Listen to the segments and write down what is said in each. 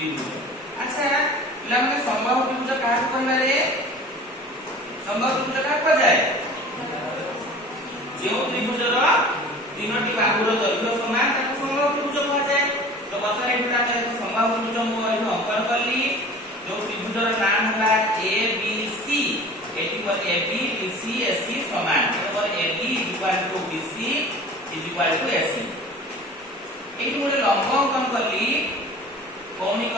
त्रिभुज। अच्छा पिला माने समबाहु त्रिभुज काहा कहला रे समबाहु त्रिभुज काहा कहला जाय जो त्रिभुजर तीनोटी बाहुर दैर्घ्य समान ताको समबाहु त्रिभुज कहला जाय। तो बतरे एटा हम समबाहु त्रिभुज मो एठो अंकन करली जो त्रिभुजर नाम हला ABC एटी पर AB BC AC समान पर AB BC AC एटी मोरे लंब अंकन करली कौणिक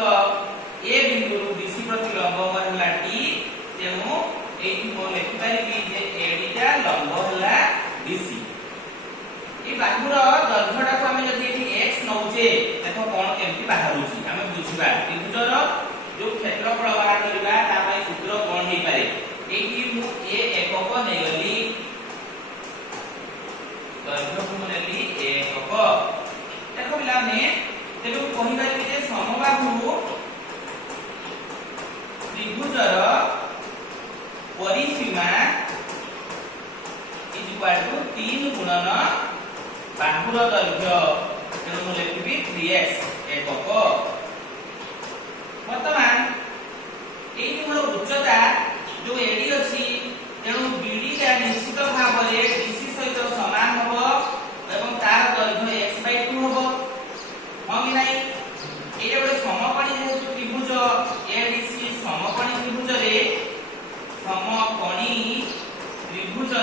ए बिंदु BC प्रति लंब हला T तेनु एटी मो लिखि पारिबी जे AD टा लंब हला BC। ए बाहुर दैर्घ्यटा को हम जदी एटी x नौजे देखो कोन केमति बाहरुची हम बुझिबा त्रिभुजर जो क्षेत्रफल बाहर करबा ता पई सूत्र कोन हे पारे एटी मु a एकक नेगली दैर्घ्य को नेली एकक देखो बिला ने तेनु कहि पारिबी जे समबाहु त्रिभुजर परिसीमा इज इक्वल टू 3 गुणन बाहुर दैर्घ्य तेनु मु लिखिबी 3x एकक। वर्तमान एई मोर उच्चता जो एडी अछि तेनु बीडी टा निश्चित भाव रे डीसी सहित समान हबो एवं तार दैर्घ्य x/2 हबो हम कि नै एटा बडे समकोणी जेहेतु त्रिभुज एडीसी समकोणी त्रिभुज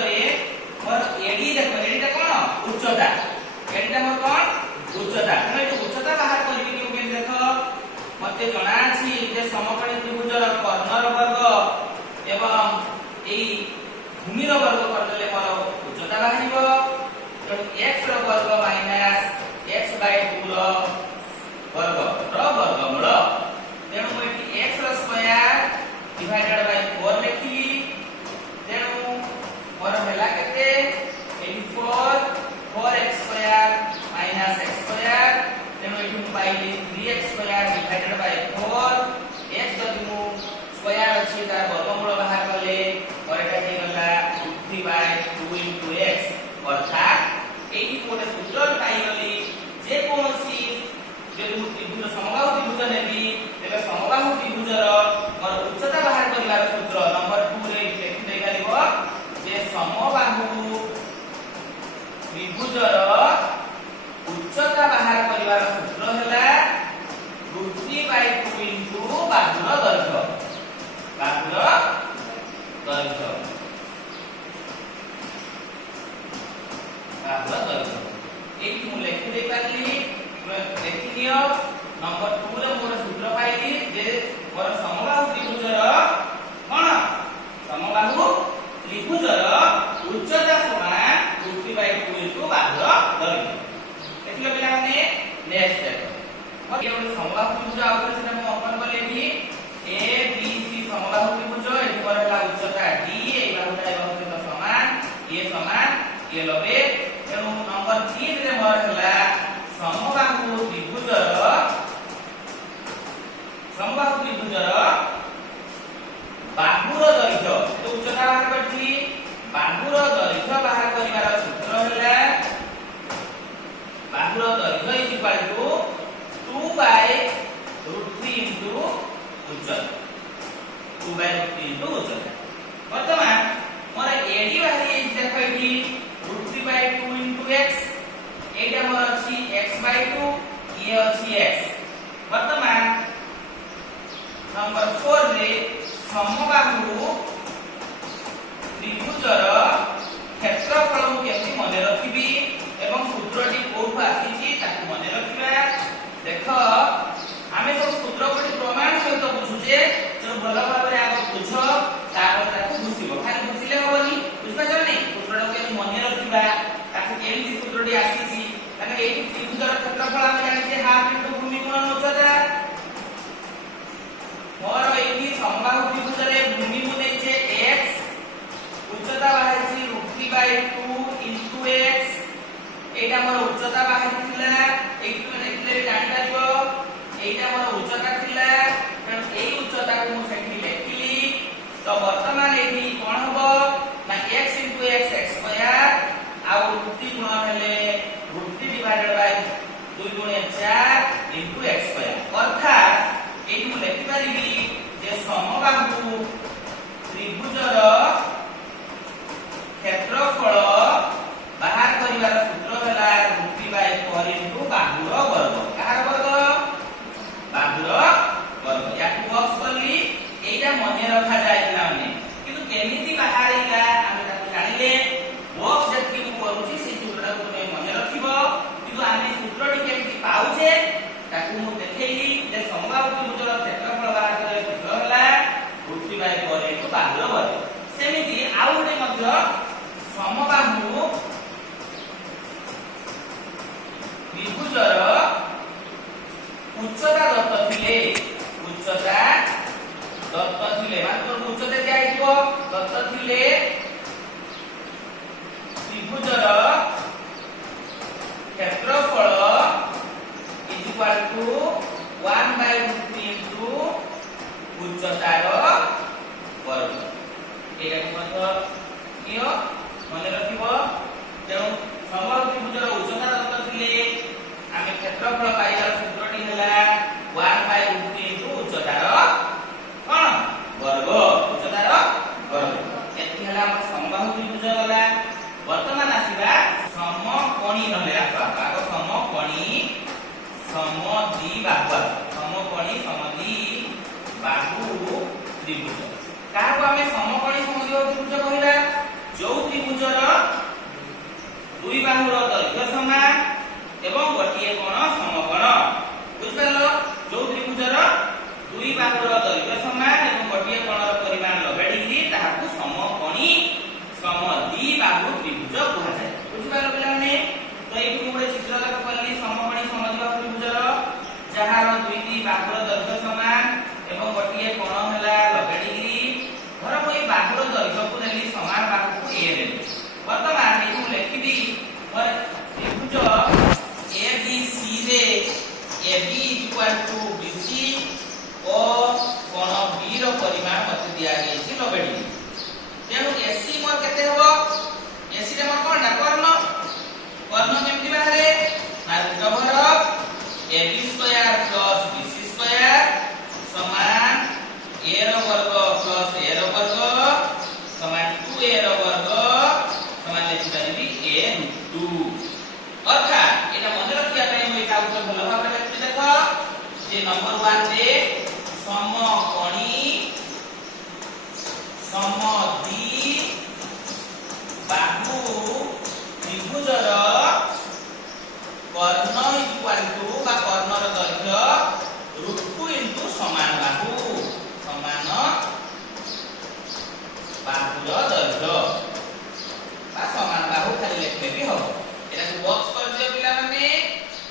रे मोर एडी देखो एडी टा कोन उच्चता एडी टा मोर कोन उच्चता हम एटा उच्चता बाहर करबी कि केन देखो मते जणा अछि जे समकोणी त्रिभुजर कर्णर वर्ग एवं एई भूमिर वर्ग करले मोर उच्चता बाहरिबो तो x र वर्ग माइनस x/2 र वर्ग वर्गमूल तेणु एटी x र स्क्वायर डिवाइडेड बाय 4 लिखिली तेणु मोर होला केते 4x square minus x square तेणु एटी मु पाइली 3x square divided by 4 x जदि मु स्क्वायर अछि तार वर्गमूल बाहर करले और एटा हे गला 3/2 x अर्थात एटी कोटे सूत्र पाइ गली जे कोनसी जे मु त्रिभुज समबाहु त्रिभुज नेबी तेबे समबाहु त्रिभुजर और उच्चता बाहर करिवार सूत्र नंबर 2 रे लिखि देइ परिबो जे समबाहु त्रिभुजर उच्चता बाहर करिवार सूत्र हला √3/2 बाहुर दैर्घ्य एटी मु लिखि देइ पारली देखि नियो नंबर 2 रे मोर सूत्र पाइली जे मोर समबाहु त्रिभुजर कोन समबाहु त्रिभुजर उच्चता समान √3/2 बाहुर दैर्घ्य देखिलो पिला माने नेक्स्ट देखो मोर ये समबाहु त्रिभुज आउतर सेटा मु अंकन करले भी ए बी सी समबाहु त्रिभुज एटी मोर हला उच्चता d ए बाहुटा एवं सहित समान ये लबे तेणु नंबर 3 रे मोर हला समबाहु त्रिभुजर बाहुर दैर्घ्य तो उच्चता बाहर करथि बाहुर दैर्घ्य बाहर करिवार सूत्र हला बाहुर दैर्घ्य इज इक्वल टू 2/√3 उच्चता 2/√3 उच्चता। वर्तमान मोर एडी बाहरी देखो एठी √3/2 x एटा मोर अछि x/2 ये अछि x। वर्तमान नंबर 4 रे समबाहु त्रिभुजर क्षेत्रफल केमति मने रखिबी एवं सूत्रटी कोठु आसीची ताकु मने रखिबा देखो आमे सब सूत्र कोठी प्रमाण सहित बुझुजे तो भलो भाबरे आगो बुझ तापर ताकु बुझिबो खाली बुझिले होबनी बुझबा नै सूत्रटा के मने रखिबा ताकु केमति सूत्रटी आसीची ताके एई त्रिभुजर क्षेत्रफल आमे जानिछे हाफ इनटू भूमि गुणन उच्चता मोर एई समबाहु त्रिभुजरे भूमि मु देइछे x उच्चता बाहरिछि √3/2 x एटा मोर उच्चता बाहरिथिला एई तुमे देखले जानि पारिबो एटा मोर उच्चता थिला कारण एई उच्चता को मु सेठी लेखिली तो वर्तमान एठी कोन हबो ना x * x स्क्वायर आ √3 गुण हेले √3 डिवाइडेड बाय 2 * 4 * x स्क्वायर अर्थात ବାହୁର ବର୍ଗ। କାହାର ବର୍ଗ? ବାହୁର ବର୍ଗ। ୟାକୁ ବକ୍ସ କଲି, ଏଇଟା ମନେ ରଖା যায় ପିଲାମାନେ, କିନ୍ତୁ କେମିତି ବାହାରିଲା ଆମେ ତାକୁ ଜାଣିଲେ ବକ୍ସ ଯେତିକି ମୁଁ କରୁଛି ସେଇ ସୂତ୍ରଟାକୁ ତମେ ମନେ ରଖିବ, କିନ୍ତୁ ଆମେ ସୂତ୍ରଟି କେମିତି ପାଉଛେ ତାକୁ ମୁଁ ଦେଖେଇଲି ଯେ ସମବାହୁ ତ୍ରିଭୁଜର କ୍ଷେତ୍ରଫଳ ବାହାର କରିବା ସୂତ୍ର ହେଲା √3/4 ବାହୁର ବର୍ଗ। ସେମିତି ଆଉ ଗୋଟେ ମଧ୍ୟ ସମବାହୁ ତ୍ରିଭୁଜର ଉଚ୍ଚତା ଦତ୍ତ ଥିଲେ, ଉଚ୍ଚତା ଦତ୍ତ ଥିଲେ ମାନେ ଉଚ୍ଚତା ଦିଆ ହେଇଥିବ, ଦତ୍ତ ଥିଲେ ତ୍ରିଭୁଜର କ୍ଷେତ୍ରଫଳ = 1/√3 ଉଚ୍ଚତାର ବର୍ଗ। ଏଇଟାକୁ ମଧ୍ୟ ନିଅ ମନେ ରଖିବ। ତେଣୁ ସମବାହୁ ତ୍ରିଭୁଜର ଉଚ୍ଚତା ଦତ୍ତ ଥିଲେ ଆମେ କ୍ଷେତ୍ରଫଳ ପାଇବାର ସୂତ୍ରଟି ହେଲା 1/√3 ଉଚ୍ଚତାର କଣ ବର୍ଗ, ଉଚ୍ଚତାର ବର୍ଗ। ଏତିକି ହେଲା ଆମର ସମବାହୁ ତ୍ରିଭୁଜ ଗଲା। ବର୍ତ୍ତମାନ ଆସିବା ସମକୋଣୀ ନହେଲେ ଆଗ ସମକୋଣୀ ସମଦ୍ୱିବାହୁ। ସମକୋଣୀ ସମଦ୍ୱିବାହୁ ତ୍ରିଭୁଜ କାହାକୁ ଆମେ ସମକୋଣୀ ସମଦ୍ୱିବାହୁ ତ୍ରିଭୁଜ କହିବା? ଯୋଉ ତ୍ରିଭୁଜର ଦୁଇ ବାହୁର ଦୈର୍ଘ୍ୟ ସମାନ ଏବଂ ଗୋଟିଏ କୋଣ ସମକୋଣ। ବୁଝିପାରିଲ? ଯୋଉ ତ୍ରିଭୁଜର ଦୁଇ ବାହୁର ଦୈର୍ଘ୍ୟ ସମାନ ଏବଂ ଗୋଟିଏ କୋଣର ପରିମାଣ 90 ଡିଗ୍ରୀ ତାହାକୁ ସମକୋଣୀ ସମଦ୍ୱିବାହୁ ତ୍ରିଭୁଜ କୁହାଯାଏ। ବୁଝିପାରିଲ ପିଲାମାନେ? ତ ଏଇଠି ମୁଁ ଗୋଟେ ଚିତ୍ରକାଟ କଲି ସମକୋଣୀ ସମଦ୍ୱିବାହୁ ତ୍ରିଭୁଜର, ଯାହାର ଦୁଇଟି ବାହୁର ଦୈର୍ଘ୍ୟ ସମାନ ଏବଂ ଗୋଟିଏ କୋଣ ହେଲା 90 ଡିଗ୍ରୀ। ଧର ମୁଁ ଏଇ ବାହୁର ଦୈର୍ଘ୍ୟକୁ ନେଲି, ସମାନ ବାହୁକୁ A ନେଲି। ବର୍ତ୍ତମାନ ଏଠି ମୁଁ ଲେଖିବି ମୋର ତ୍ରିଭୁଜ ABC ରେ AB = BC ଓ କୋଣ B ର ପରିମାଣ ମତେ ଦିଆଯାଇଛି 90 ଡିଗ୍ରୀ। ତେଣୁ AC ମୋର କେତେ ହେବ? AC ରେ ମୋର କଣଟା କର୍ଣ୍ଣ। କର୍ଣ୍ଣ କେମିତି ବାହାରେ? ନା √AB² + BC² ସମାନ A ର ବର୍ଗ + A ର ବର୍ଗ ସମାନ 2A ର ବର୍ଗ ସମାନ ଲେଖିପାରିବି A√2। ଅର୍ଥାৎ এটা মনে রাখিয়া ପାଇଁ ମୁଁ এটা উত্তর ଭଲ ଭାବରେ লেখি ଦେଖ যে নম্বর 1 ରେ সমকোণী সমদ্বিবাহু ত্রিভুজର কর্ণ বা কর্ণর দৈর্ঘ্য √2 সমান বাহু, সমান বাহুর দৈর্ঘ্য বা সমান বাহু খালি লেখলে ବି হ'ব। এটাকে বক্স করে দিও পিলাମାନେ।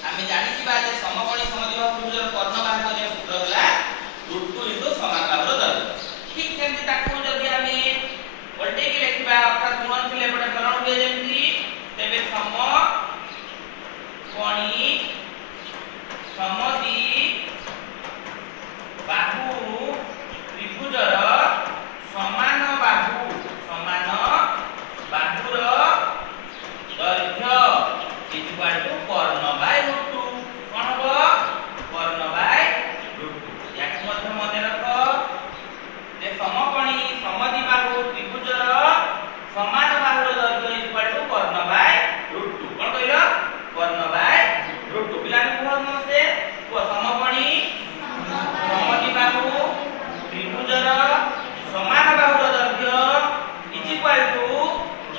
আমি জানি কি যে সমকোণী সমদ্বিবাহু ত্রিভুজর কর্ণ বাহার କରିବା সূত্র ହେଲା √2 সমান বাহুর দৈর্ঘ্য। ঠিক সেମିତି তাକୁ যদি আমি ওলটেকি লেখিবা অর্থাৎ গুণন ଥିଲେ এপଟେ হରଣ ହୁଏ ଯେମିତି, ତେବେ সমকোণী সমদ্বিবাহু ত্রিভুজର ସମାନ ବାହୁର ଦୈର୍ଘ୍ୟ = କର୍ଣ୍ଣ/√2। କଣ ହେବ? କର୍ଣ୍ଣ/√2। ୟାକୁ ମଧ୍ୟ ମନେ ରଖ ଯେ ସମକୋଣୀ ସମଦ୍ବିବାହୁ ତ୍ରିଭୁଜର ସମାନ ବାହୁର ଦୈର୍ଘ୍ୟ = କର୍ଣ୍ଣ/√2। କଣ କହିଲ? କର୍ଣ୍ଣ/√2। ପିଲାମାନେ କୁହ ସମସ୍ତେ, କୁହ ସମକୋଣୀ ସମଦ୍ବିବାହୁ ତ୍ରିଭୁଜର ସମାନ ବାହୁର ଦୈର୍ଘ୍ୟ =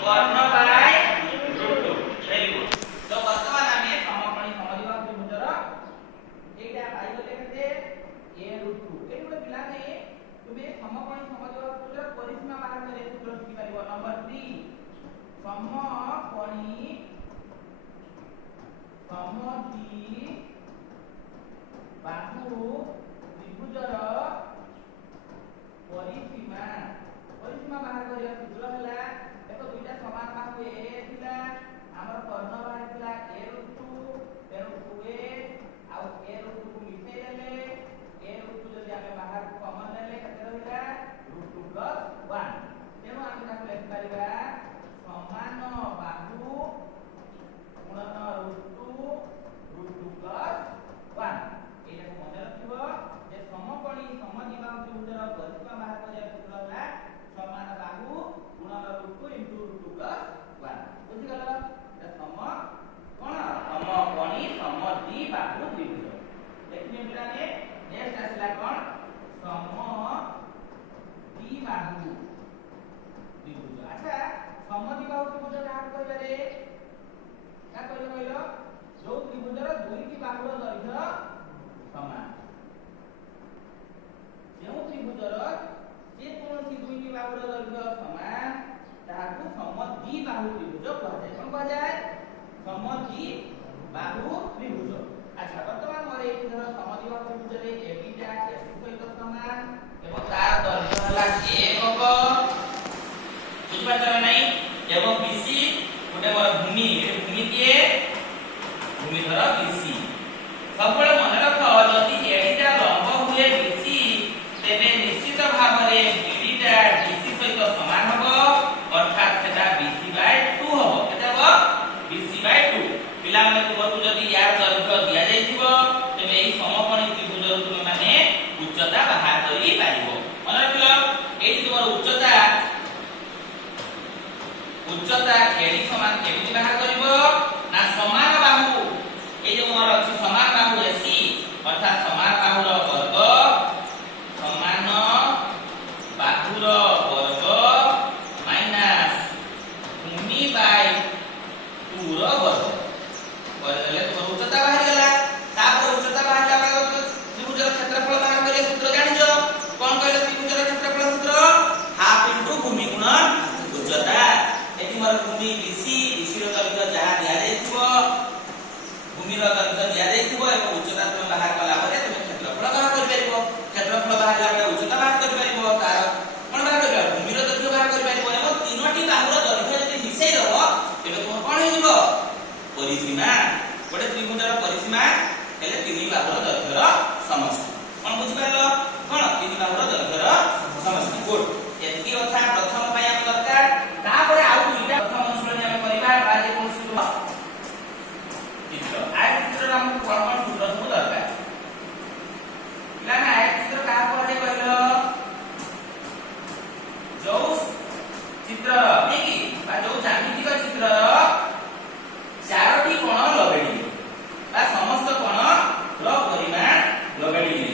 କର୍ଣ୍ଣ/√2। Very good. ତ ବର୍ତ୍ତମାନ ଆମେ ସମକୋଣୀ ସମଦ୍ବିବାହୁ ତ୍ରିଭୁଜର এইটা পাইগলে কেতে A√2। এই ଗୋଟେ ପିଲାମାନେ তুমি সমকোণী সমদ্বিবাহু ত্রিভুজର পরিসীমা বাହାର କରିବା সূত্র শিখি পারিব। নম্বর 3 সমকোণী সমদ্বিবাহু ত্রিভুজର পরিসীমা বাହାର କରିବା ସୂତ୍ର ହେଲା, ଦେଖ ଦୁଇଟା ସମାନ ବାହୁ A ଥିଲା, ଆମର କର୍ଣ୍ଣ ବାହାରିଥିଲା A√2, ତେଣୁ 2A ଆଉ A√2 କୁ ମିଶେଇ ଦେଲେ A√2 ଯଦି ଆମେ ବାହାରକୁ କମନ ନେଲେ କେତେ ରହିଲା? √2 + 1। ତେଣୁ ଆମେ ତାକୁ ଲେଖି ପାରିବା ସମାନ ବାହୁ ଗୁଣନ √2 + 1। ଏଇଟାକୁ ମନେ ରଖିବ ଯେ ସମକୋଣୀ ସମଦ୍ବିବାହୁ ତ୍ରିଭୁଜର ପରିସୀମା ବାହାର କରିବା ସୂତ୍ର ହେଲା ସମାନ ବାହୁ ଗୁଣନ √2 × √2 + 1। ବୁଝିଗଲ? ସମକୋଣୀ ସମଦ୍ବିବାହୁ समद्विबाहु त्रिभुज देखिए पिलाने नेक्स्ट आसला कोन समद्विबाहु त्रिभुज अच्छा समद्विबाहु त्रिभुज का कहबे रे का कहलो जो त्रिभुजर दुईटी बाहुर दैर्घ्य समान जो त्रिभुजर जे कोनोसी दुईटी बाहुर दैर्घ्य समान ताकू समद्विबाहु त्रिभुज कहा जाय कोन कहा जाय समद्विबाहु त्रिभुज अच्छा वर्तमान मोर एक धर समद्विबाहु त्रिभुज रे AB टा AC सहित समान एवं तार दैर्घ्य हला A होबो बुझिपाछन नै एवं BC गोटे मोर भूमि किए भूमि धर BC सबले मन रख जदि एडी टा लंब हुए BC तेबे निश्चित भाव रे BD टा DC सहित समान होबो अर्थात सेटा BC/2 होबो केते होबो BC/2 पिला माने तुमको जदि यार दैर्घ्य दिया जाइथिबो तेबे एई समकोणी त्रिभुज तुमे माने उच्चता बाहर करि पारिबो मन रखिलो एई तुमर उच्चता एडी समान केमिति बाहर करिवो ना समान बाहु ए जो मोर अछि समान बाहु AC अर्थात समान बाहुर वर्ग समान बाहुर वर्ग माइनस भूमि बाय 2 रो वर्ग करे देले तो उच्चता बाहर गेला तापर उच्चता बाहर जाला त्रिभुजर क्षेत्रफल बाहर करिया सूत्र जानिजो कोन कहले त्रिभुजर क्षेत्रफल सूत्र हाफ इनटू भूमि गुणन उच्चता एति मोर भूमि BC रो दैर्घ्य जहा दिया जाइथिबो भूमि रो दैर्घ्य दिया जाइथिबो एवं उच्चता तुम बाहर कला परे तुम क्षेत्रफल बाहर कर परिबो क्षेत्रफल बाहर लागले उच्चता बाहर कर परिबो तार कोन बाहर कर भूमि रो दैर्घ्य बाहर कर परिबो एवं तीनोटी बाहुर दैर्घ्य जदि मिसै दबो तेबे तुम कोन हेइबो परिसीमा गोटे त्रिभुजर परिसीमा हेले तीन बाहुर दैर्घ्यर समष्टि कोन बुझि पाइलो कोन तीन बाहुर दैर्घ्यर समष्टि गुड एति कथा प्रथम पय हम दरकार तापर आउ दुईटा प्रथम अनुसरण हम करिबा बाजे कोन सूत्र चित्र आय चित्र हम कोन कोन सूत्र सब दरकार ना ना आय चित्र का कहले कहलो जो चित्र नेकी बा जो ज्यामितिक चित्र चारोटी कोण लगेडी बा समस्त कोण रो परिमाण लगेडी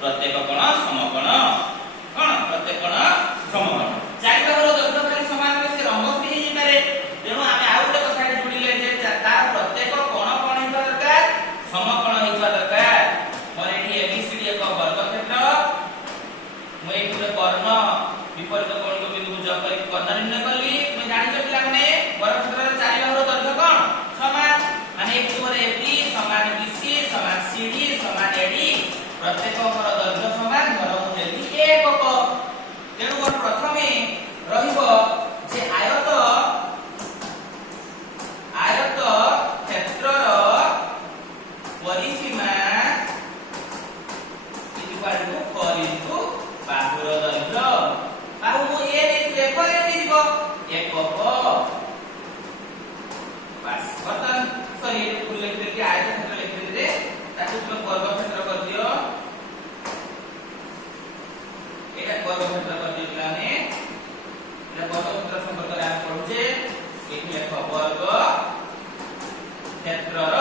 प्रत्येक कोण समकोण कोण प्रत्येक कोण समकोण चारि बाहुर दैर्घ्य खाली समान है से रंग भी हे पारे तेणु आमे आउ गोटे कथा जोड़िले जे तार प्रत्येक कोण कोण हेबा दरकार समकोण हेबा दरकार मोर एठी एबीसीडी एक वर्ग क्षेत्र मैं एठी कर्ण विपरीत कोणिक बिंदु को जोग करी कर्ण निर्णय करली मैं जानि छ पिला माने वर्ग क्षेत्र चारि बाहुर दैर्घ्य कोण समान माने एक मोर एबी समान बीसी समान सीडी समान एडी प्रत्येक मोर दैर्घ्य समान धर मु नेली एकक तेणु मोर प्रथमे रहिबो जे आयत क्षेत्रर परिसीमा इक्वल टू 4 इनटू बाहुर दैर्घ्य बाहु मु ए ने करे दिबो एकक बस बर्तन सॉरी लिख दे कि आयत क्षेत्र लिख दे ताकि तुम वर्ग क्षेत्र कर दियो एटा वर्ग क्षेत्र कर दियो पिलाने एटा वर्ग क्षेत्र संपर्क रे आप पढुचे एठी लेख वर्ग क्षेत्रर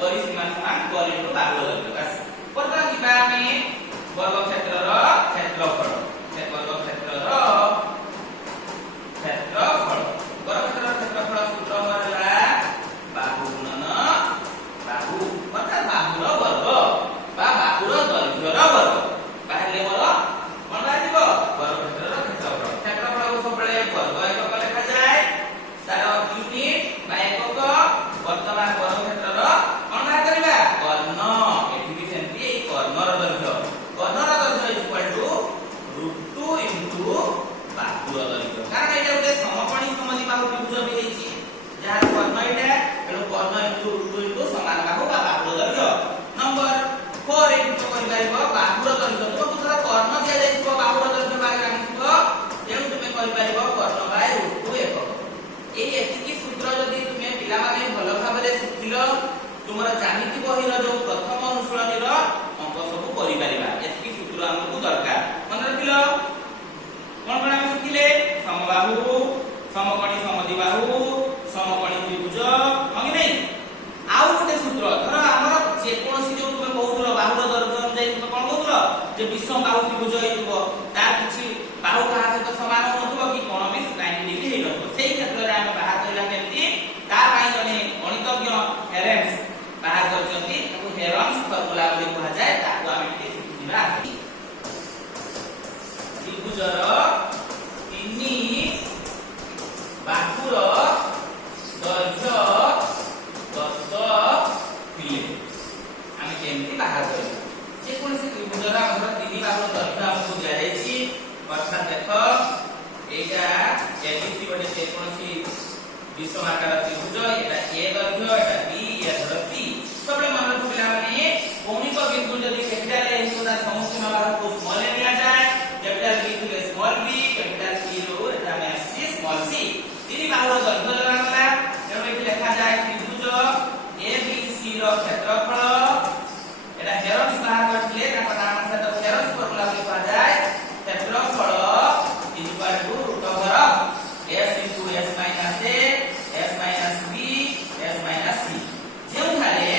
परिसीमा समान 4 इनटू बाहुर दैर्घ्य बस बर्तन किबा में वर्ग क्षेत्रर क्षेत्रफल से वर्ग क्षेत्रर क्षेत्रफल वर्ग क्षेत्रर क्षेत्रफल सूत्र होला बाहु गुणन बाहु अर्थात बाहुर वर्ग बा बाहुर दैर्घ्यर वर्ग बाहले मोर कोन बाहिबो वर्ग क्षेत्रर क्षेत्रफल क्षेत्रफल को सबले वर्ग एकक लिखा जाए तार यूनिट बा एकक वर्तमान वर्ग क्षेत्रर कोन बाहि करबा कर्ण एठी भी सेंती कर्णर दैर्घ्य इक्वल टू √2 इनटू बाहुर दैर्घ्य कारण एटा उते समकोणी समद्विबाहु त्रिभुज भी हेछि जहार कर्ण एटा तेणु कर्ण इनटू √2 इनटू समान बाहु बा बाहुर दैर्घ्य नंबर 4 इनटू करि पाइबो बाहुर दैर्घ्य तो पुरा कर्ण दिया जाइबो बाहुर दैर्घ्य बाय राखिबो तेणु तुमे करि पाइबो कर्ण बाय √2 एकक एई एतिकी सूत्र जदि तुमे पिला माने भलो भाबरे शिखिलो तुमरा ज्यामिति बहिर जो प्रथम अनुसरणीर अंक सब करि पारिबा एतिकी सूत्र हमकु दरकार मन रखिलो कोन कोन हम शिखिले समबाहु समकोणी समद्विबाहु समकोणी त्रिभुज हगि नै आउ गोटे सूत्र धर हमर जे कोनसी जो तुमे कहउतलो बाहुर दैर्घ्य अनुसार तुमे कोन कहउतलो जे विषम बाहु त्रिभुज हेतुबो तार किछि बाहु कहा सहित समान होतबो कि कोन भी 90 डिग्री हे नथो सेही क्षेत्र रे हम बाहर करिला केमति ता पई जने गणितज्ञ हेरेंस बाहर करचंती ताको हेरेंस फॉर्मूला बोली कहा जाय ताको हम एठी शिखिबा त्रिभुजर तिनि बाहुर दैर्घ्य दत्त पिले आमे केमति बाहर करिबा जे कोनसी त्रिभुजर हमर तिनि बाहुर दैर्घ्य हमकु दिया जायछि अर्थात देखो एटा एबीसी बडे जे कोनसी विषम आकार त्रिभुज एटा ए दैर्घ्य एटा बी या धर सी सबले मन रखु पिला माने कोणिक बिंदु जदि कैपिटल ए होता समूह बाहु को स्मॉल ए लिया जाए capital B to small B capital C रो एटा में सी स्मॉल सी तिनि बाहुर दैर्घ्य जरा गला तेणु एठी लिखा जाए त्रिभुज ए बी सी रो क्षेत्रफल एटा हेरन्स बाहर करथिले ताको नाम से तो हेरन्स फॉर्मूला लिखा जाए क्षेत्रफल equal to root over s into s minus a s minus b s minus c जेउ थारे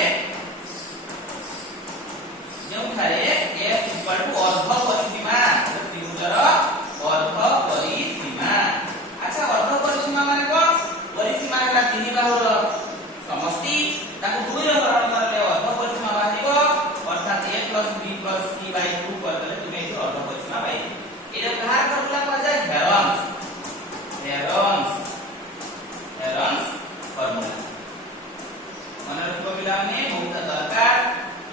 s इक्वल टू अर्ध परिसीमा त्रिभुजर अर्ध परिसीमा अच्छा अर्ध परिसीमा माने कोन परिसीमा हला तिनि बाहुर समष्टि ताको 2 रे हरण करले अर्ध परिसीमा बाहिबो अर्थात a + b + c / 2 करले तुमे एतो अर्ध परिसीमा पाइबो एटा बाहर फॉर्मूला कहा जाय हेरन्स फॉर्मूला मन रखिबो पिलाने बहुत दरकार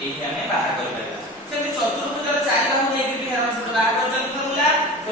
एठी हमें बाहर कर पाइबा सेति चतुर्भुजर चारि बाहु नै भी हेरन्स बाहर कर फॉर्मूला तो